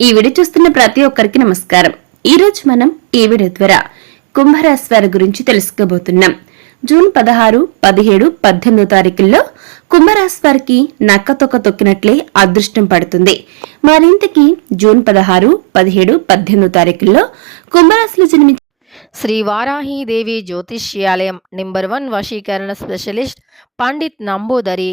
ఈ వీడియో చూస్తున్న ప్రతి ఒక్కరికి నమస్కారం. ఈ రోజు మనం ఈ వీడియో ద్వారా కుంభరాశి వారి గురించి తెలుసుకోబోతున్నాం. జూన్ పదహారు పదిహేడు పద్దెనిమిదో తారీఖుల్లో కుంభరాశి వారికి నక్కతొక్క తొక్కినట్లే అదృష్టం పడుతుంది. మరింతకి జూన్ పదహారు పదిహేడు పద్దెనిమిదో తారీఖుల్లో కుంభరాశిలో జన్మించి శ్రీ వారాహీదేవి జ్యోతిష్యాలయం నెంబర్ వన్ వశీకరణ స్పెషలిస్ట్ పండిత్ నంబూదరి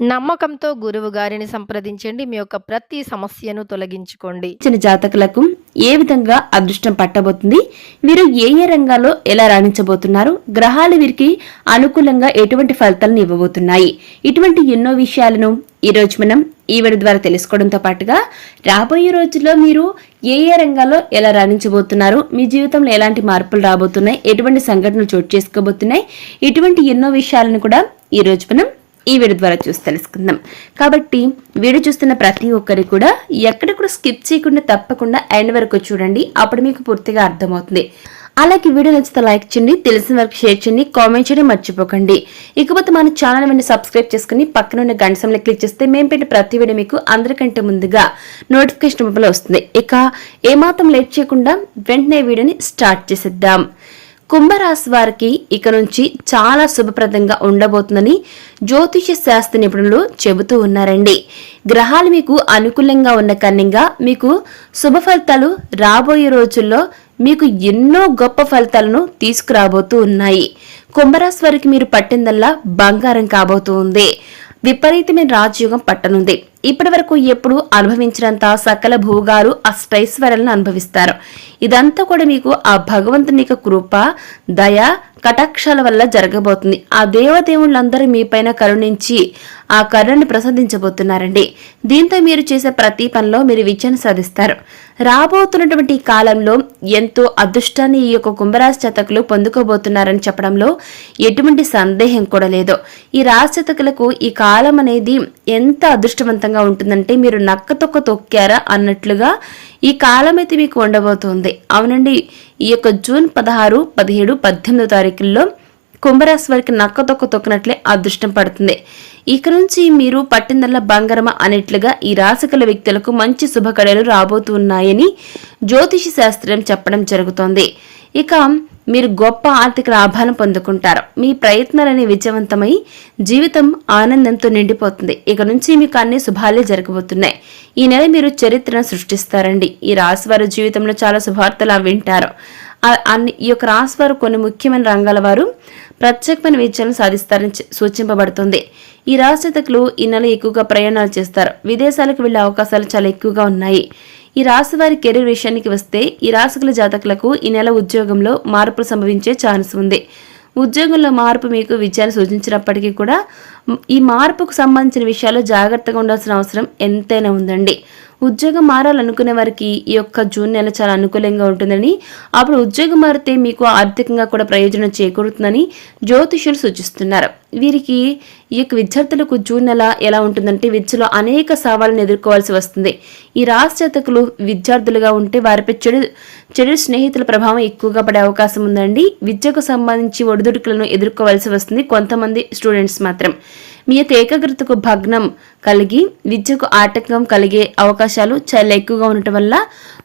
నమ్మకంతో గురువు గారిని సంప్రదించండి. మీ యొక్క ప్రతి సమస్యను తొలగించుకోండి. చిన్న జాతకులకు ఏ విధంగా అదృష్టం పట్టబోతుంది? వీరు ఏ ఏ రంగాల్లో ఎలా రాణించబోతున్నారు? గ్రహాలు వీరికి అనుకూలంగా ఎటువంటి ఫలితాలను ఇవ్వబోతున్నాయి? ఇటువంటి ఎన్నో విషయాలను ఈ రోజు మనం ఈవిడ ద్వారా తెలుసుకోవడంతో పాటుగా రాబోయే రోజుల్లో మీరు ఏ ఏ రంగాల్లో ఎలా రాణించబోతున్నారు? మీ జీవితంలో ఎలాంటి మార్పులు రాబోతున్నాయి? ఎటువంటి సంఘటనలు చోటు చేసుకోబోతున్నాయి? ఇటువంటి ఎన్నో విషయాలను కూడా ఈ రోజు మనం ఈ వీడియో ద్వారా చూసి తెలుసుకుందాం. కాబట్టి వీడియో చూస్తున్న ప్రతి ఒక్కరి కూడా ఎక్కడ కూడా స్కిప్ చేయకుండా తప్పకుండా ఎండ్ వరకు చూడండి. అప్పుడు మీకు పూర్తిగా అర్థమవుతుంది. అలాగే వీడియో నచ్చితే లైక్ చేయండి తెలిసిన వరకు షేర్ చేయండి కామెంట్ చేయడం మర్చిపోకండి. ఇకపోతే మన ఛానల్ వెంటనే సబ్స్క్రైబ్ చేసుకుని పక్కన ఉన్న గంట సమయంలో క్లిక్ చేస్తే మేము పెట్టిన ప్రతి వీడియో మీకు అందరికంటే ముందుగా నోటిఫికేషన్ రూపంలో వస్తుంది. ఇక ఏమాత్రం లేట్ చేయకుండా వెంటనే వీడియోని స్టార్ట్ చేసేద్దాం. కుంభరాశి వారికి ఇక నుంచి చాలా శుభప్రదంగా ఉండబోతుందని జ్యోతిష శాస్త్ర నిపుణులు చెబుతూ ఉన్నారండి. గ్రహాలు మీకు అనుకూలంగా ఉన్న కన్నింగా మీకు శుభ ఫలితాలు రాబోయే రోజుల్లో మీకు ఎన్నో గొప్ప ఫలితాలను తీసుకురాబోతూ ఉన్నాయి. కుంభరాశి వారికి మీరు పట్టిందల్లా బంగారం కాబోతూ ఉంది. విపరీతమైన రాజయోగం పట్టనుంది. ఇప్పటి వరకు ఎప్పుడు అనుభవించినంత సకల భోగాలు అష్టైశ్వర్యాలను అనుభవిస్తారు. ఇదంతా కూడా మీకు ఆ భగవంతుని యొక్క కృప దయ కటాక్షాల వల్ల జరగబోతుంది. ఆ దేవదేవుళ్ళందరూ మీపైన కరుణించి ఆ కరుణని ప్రసాదించబోతున్నారండి. దీంతో మీరు చేసే ప్రతి పనిలో మీరు విజయాన్ని సాధిస్తారు. రాబోతున్నటువంటి కాలంలో ఎంతో అదృష్టాన్ని ఈ యొక్క కుంభరాశి చతకులు పొందుకోబోతున్నారని చెప్పడంలో ఎటువంటి సందేహం కూడా లేదు. ఈ రాశి చతకులకు ఈ కాలం అనేది ఎంత అదృష్టవంతంగా ఉంటుందంటే మీరు నక్కతొక్క తొక్కారా అన్నట్లుగా ఈ కాలం అయితే మీకు ఉండబోతోంది. అవునండి ఈ యొక్క జూన్ పదహారు పదిహేడు పద్దెనిమిదో తారీఖుల్లో కుంభరాశి వారికి నక్కతొక్క తొక్కినట్లే అదృష్టం పడుతుంది. ఇక నుంచి మీరు పట్టిందల్లా బంగారమ అనేట్లుగా ఈ రాశికల వ్యక్తులకు మంచి శుభకళలు రాబోతున్నాయని జ్యోతిష శాస్త్రం చెప్పడం జరుగుతోంది. ఇక మీరు గొప్ప ఆర్థిక లాభాలను పొందుకుంటారు. మీ ప్రయత్నాలని విజయవంతమై జీవితం ఆనందంతో నిండిపోతుంది. ఇక నుంచి మీకు అన్ని శుభాలే జరగబోతున్నాయి. ఈ నెల మీరు చరిత్రను సృష్టిస్తారండి. ఈ రాశి వారు జీవితంలో చాలా శుభార్తలు వింటారు. అన్ని ఈ యొక్క రాశి వారు కొన్ని ముఖ్యమైన రంగాల వారు ప్రత్యేకమైన విజయాలను సాధిస్తారని సూచింపబడుతుంది. ఈ రాశితకులు ఈ నెల ఎక్కువగా ప్రయాణాలు చేస్తారు. విదేశాలకు వెళ్ళే అవకాశాలు చాలా ఎక్కువగా ఉన్నాయి. ఈ రాశి వారి కెరీర్ విషయానికి వస్తే ఈ రాశికుల జాతకులకు ఈ నెల ఉద్యోగంలో మార్పులు సంభవించే ఛాన్స్ ఉంది. ఉద్యోగంలో మార్పు మీకు విజయాన్ని సూచించినప్పటికీ కూడా ఈ మార్పుకు సంబంధించిన విషయాల్లో జాగ్రత్తగా ఉండాల్సిన అవసరం ఎంతైనా ఉందండి. ఉద్యోగం మారాలనుకునే వారికి ఈ యొక్క జూన్ నెల చాలా అనుకూలంగా ఉంటుందని అప్పుడు ఉద్యోగం మారితే మీకు ఆర్థికంగా కూడా ప్రయోజనం చేకూరుతుందని జ్యోతిష్యులు సూచిస్తున్నారు. వీరికి ఈ యొక్క విద్యార్థులకు జూన్ నెల ఎలా ఉంటుందంటే విద్యలో అనేక సవాళ్ళను ఎదుర్కోవాల్సి వస్తుంది. ఈ రాశ్చేతకులు విద్యార్థులుగా ఉంటే వారిపై చెడు చెడు స్నేహితుల ప్రభావం ఎక్కువగా పడే అవకాశం ఉందండి. విద్యకు సంబంధించి ఒడిదుడుకులను ఎదుర్కోవాల్సి వస్తుంది. కొంతమంది స్టూడెంట్స్ మాత్రం. మీ యొక్క ఏకాగ్రతకు భగ్నం కలిగి విద్యకు ఆటంకం కలిగే అవకాశాలు చాలా ఎక్కువగా ఉండటం వల్ల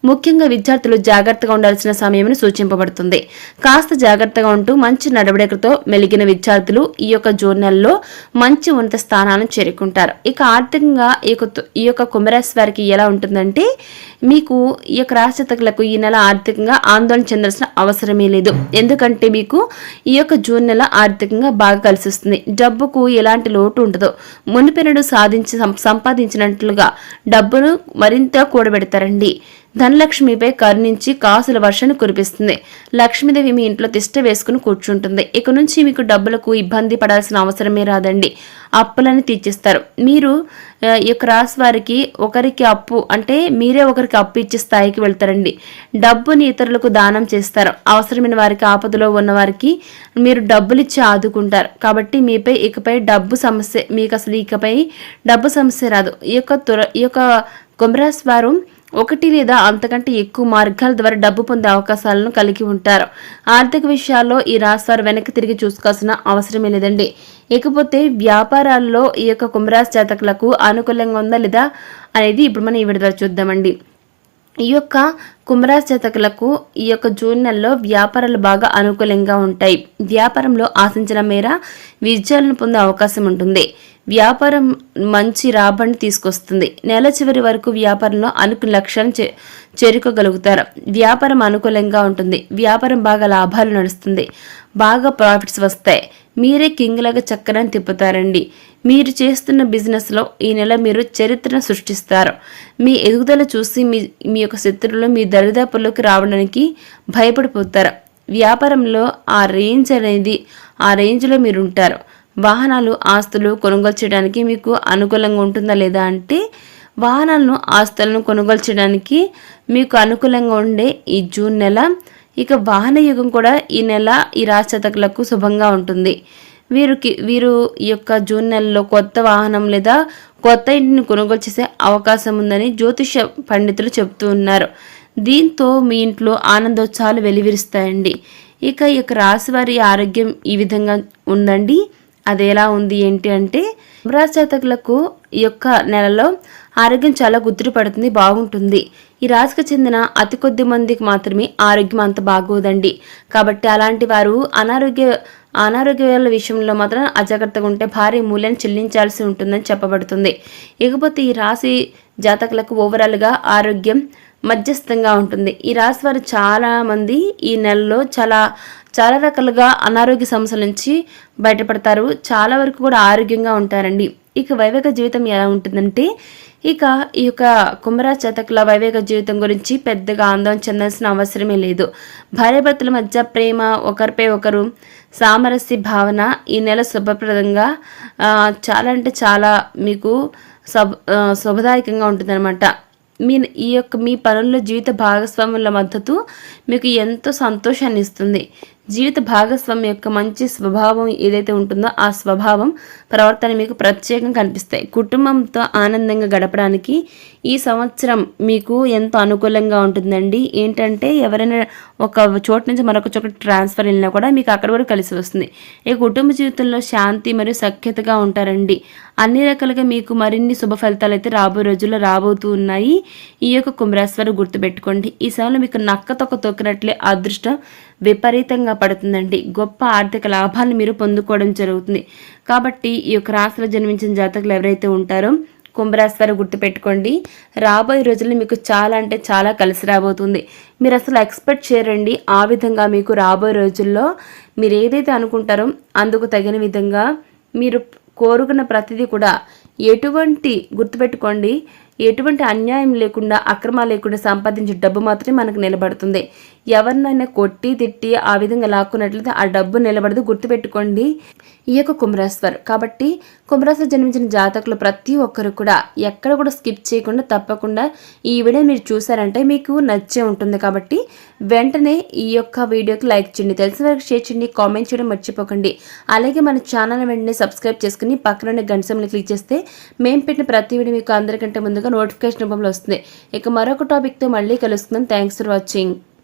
ముఖ్యంగా విద్యార్థులు జాగ్రత్తగా ఉండాల్సిన సమయమని సూచింపబడుతుంది. కాస్త జాగ్రత్తగా ఉంటూ మంచి నడవడికతో మెలిగిన విద్యార్థులు ఈ యొక్క జోర్నల్లో మంచి ఉన్నత స్థానాలను చేరుకుంటారు. ఇక ఆర్థికంగా ఈ యొక్క ఈ యొక్క కుంభరాశి వారికి ఎలా ఉంటుందంటే మీకు ఈ యొక్క రాశితకులకు ఈ నెల ఆర్థికంగా ఆందోళన చెందాల్సిన అవసరమే లేదు. ఎందుకంటే మీకు ఈ యొక్క జూన్ నెల ఆర్థికంగా బాగా కలిసి వస్తుంది. డబ్బుకు ఎలాంటి లోటు ఉండదు. మునిపెనడు సాధించి సం- సంపాదించినట్లుగా డబ్బును మరింత కూడబెడతారండి. ధనలక్ష్మిపై కరుణించి కాసుల వర్షాన్ని కురిపిస్తుంది. లక్ష్మీదేవి మీ ఇంట్లో తిష్ట వేసుకుని కూర్చుంటుంది. ఇక నుంచి మీకు డబ్బులకు ఇబ్బంది పడాల్సిన అవసరమే రాదండి. అప్పులని తీర్చిస్తారు. మీరు ఈ యొక్క రాశి వారికి ఒకరికి అప్పు అంటే మీరే ఒకరికి అప్పు ఇచ్చే స్థాయికి వెళ్తారండి. డబ్బుని ఇతరులకు దానం చేస్తారు. అవసరమైన వారికి ఆపదలో ఉన్న వారికి మీరు డబ్బులు ఇచ్చి ఆదుకుంటారు. కాబట్టి మీపై ఇకపై డబ్బు సమస్య మీకు అసలు ఇకపై డబ్బు సమస్య రాదు. ఈ యొక్క తుర ఈ యొక్క కుంభరాశి వారు ఒకటి లేదా అంతకంటే ఎక్కువ మార్గాల ద్వారా డబ్బు పొందే అవకాశాలను కలిగి ఉంటారు. ఆర్థిక విషయాల్లో ఈ రాశివారు వెనక్కి తిరిగి చూసుకోవాల్సిన అవసరమే లేదండి. ఇకపోతే వ్యాపారాల్లో ఈ యొక్క కుంభరాశి జాతకులకు అనుకూలంగా ఉందా లేదా అనేది ఇప్పుడు మనం ఈ విడుదల చూద్దామండి. ఈ యొక్క కుంభరాశి ఈ యొక్క జూన్ నెలలో వ్యాపారాలు బాగా అనుకూలంగా ఉంటాయి. వ్యాపారంలో ఆశించిన మేర విజయాలను పొందే అవకాశం ఉంటుంది. వ్యాపారం మంచి రాబడిని తీసుకొస్తుంది. నెల చివరి వరకు వ్యాపారంలో అనుకున్న లక్ష్యాన్ని చే చేరుకోగలుగుతారు. వ్యాపారం అనుకూలంగా ఉంటుంది. వ్యాపారం బాగా లాభాలు నడుస్తుంది. బాగా ప్రాఫిట్స్ వస్తాయి. మీరే కింగ్ లాగా చక్కరని తిప్పుతారండి. మీరు చేస్తున్న బిజినెస్లో ఈ నెల మీరు చరిత్రను సృష్టిస్తారు. మీ ఎదుగుదల చూసి మీ మీ యొక్క శత్రువులు మీ దరిదాపుల్లోకి రావడానికి భయపడిపోతారు. వ్యాపారంలో ఆ రేంజ్ అనేది ఆ రేంజ్లో మీరు ఉంటారు వాహనాలు ఆస్తులు కొనుగోలు చేయడానికి మీకు అనుకూలంగా ఉంటుందా లేదా అంటే వాహనాలను ఆస్తులను కొనుగోలు చేయడానికి మీకు అనుకూలంగా ఉండే ఈ జూన్ నెల ఇక వాహన యుగం కూడా ఈ నెల ఈ రాశతకులకు శుభంగా ఉంటుంది. వీరికి వీరు ఈ యొక్క జూన్ నెలలో కొత్త వాహనం లేదా కొత్త ఇంటిని కొనుగోలు చేసే అవకాశం ఉందని జ్యోతిష పండితులు చెబుతూ ఉన్నారు. దీంతో మీ ఇంట్లో ఆనందోత్సాహాలు వెలివిరుస్తాయండి. ఇక ఈ యొక్క రాశివారి ఆరోగ్యం ఈ విధంగా ఉందండి. అది ఎలా ఉంది ఏంటి అంటే జాతకులకు ఈ యొక్క నెలలో ఆరోగ్యం చాలా గుర్తులు పడుతుంది బాగుంటుంది. ఈ రాశికి చెందిన అతి కొద్ది మందికి మాత్రమే ఆరోగ్యం అంత బాగోదండి. కాబట్టి అలాంటి వారు అనారోగ్య అనారోగ్యాల విషయంలో మాత్రం అజాగ్రత్తగా ఉంటే భారీ మూల్యాన్ని చెల్లించాల్సి ఉంటుందని చెప్పబడుతుంది. ఇకపోతే ఈ రాశి జాతకులకు ఓవరాల్గా ఆరోగ్యం మధ్యస్థంగా ఉంటుంది. ఈ రాశి వారు చాలామంది ఈ నెలలో చాలా చాలా రకాలుగా అనారోగ్య సమస్యల నుంచి బయటపడతారు. చాలా వరకు కూడా ఆరోగ్యంగా ఉంటారండి. ఇక వైవేక జీవితం ఎలా ఉంటుందంటే ఇక ఈ యొక్క కుంభరాశి జాతకుల వైవేక జీవితం గురించి పెద్దగా ఆందోళన చెందాల్సిన అవసరమే లేదు. భార్యాభర్తల మధ్య ప్రేమ ఒకరిపై ఒకరు సామరస్య భావన ఈ నెల శుభప్రదంగా చాలా అంటే చాలా మీకు శుభ శుభదాయకంగా ఉంటుందన్నమాట. మీ ఈ యొక్క మీ పనుల్లో జీవిత భాగస్వాముల మద్దతు మీకు ఎంతో సంతోషాన్ని ఇస్తుంది. జీవిత భాగస్వామి యొక్క మంచి స్వభావం ఏదైతే ఉంటుందో ఆ స్వభావం ప్రవర్తన మీకు ప్రత్యేకంగా కనిపిస్తాయి. కుటుంబంతో ఆనందంగా గడపడానికి ఈ సంవత్సరం మీకు ఎంతో అనుకూలంగా ఉంటుందండి. ఏంటంటే ఎవరైనా ఒక చోటు నుంచి మరొక చోట ట్రాన్స్ఫర్ వెళ్ళినా కూడా మీకు అక్కడ కూడా కలిసి వస్తుంది. ఈ కుటుంబ జీవితంలో శాంతి మరియు సఖ్యతగా ఉంటారండి. అన్ని రకాలుగా మీకు మరిన్ని శుభ ఫలితాలు అయితే రాబోయే రోజుల్లో రాబోతూ ఉన్నాయి. ఈ యొక్క కుంభరాశి గుర్తుపెట్టుకోండి. ఈ సమయంలో మీకు నక్క తొక్క తొక్కినట్లే అదృష్టం విపరీతంగా పడుతుందండి. గొప్ప ఆర్థిక లాభాలను మీరు పొందుకోవడం జరుగుతుంది. కాబట్టి ఈ యొక్క రాశిలో జన్మించిన జాతకులు ఎవరైతే ఉంటారో కుంభరాశి వారు గుర్తుపెట్టుకోండి. రాబోయే రోజుల్లో మీకు చాలా అంటే చాలా కలిసి రాబోతుంది. మీరు అసలు ఎక్స్పెక్ట్ చేయరండి ఆ విధంగా మీకు రాబోయే రోజుల్లో మీరు ఏదైతే అనుకుంటారో అందుకు తగిన విధంగా మీరు కోరుకున్న ప్రతిదీ కూడా ఎటువంటి గుర్తుపెట్టుకోండి. ఎటువంటి అన్యాయం లేకుండా అక్రమాలు లేకుండా సంపాదించే డబ్బు మాత్రమే మనకు నిలబడుతుంది. ఎవరినైనా కొట్టి తిట్టి ఆ విధంగా లాక్కున్నట్లయితే ఆ డబ్బు నిలబడదు. గుర్తుపెట్టుకోండి. ఈ యొక్క కుంభరాశ్వర్. కాబట్టి కుంభరాశి జన్మించిన జాతకులు ప్రతి ఒక్కరు కూడా ఎక్కడ కూడా స్కిప్ చేయకుండా తప్పకుండా ఈ వీడియో మీరు చూసారంటే మీకు నచ్చే ఉంటుంది. కాబట్టి వెంటనే ఈ యొక్క వీడియోకి లైక్ చేయండి. తెలిసిన వరకు షేర్ చేయండి. కామెంట్ చేయడం మర్చిపోకండి. అలాగే మన ఛానల్ వెంటనే సబ్స్క్రైబ్ చేసుకుని పక్కన గంటసంని క్లిక్ చేస్తే మేము పెట్టిన ప్రతి వీడియో మీకు అందరికంటే ముందుగా నోటిఫికేషన్ రూపంలో వస్తుంది. ఇక మరొక టాపిక్తో మళ్ళీ కలుస్తున్నాం థ్యాంక్స్ ఫర్ వాచింగ్.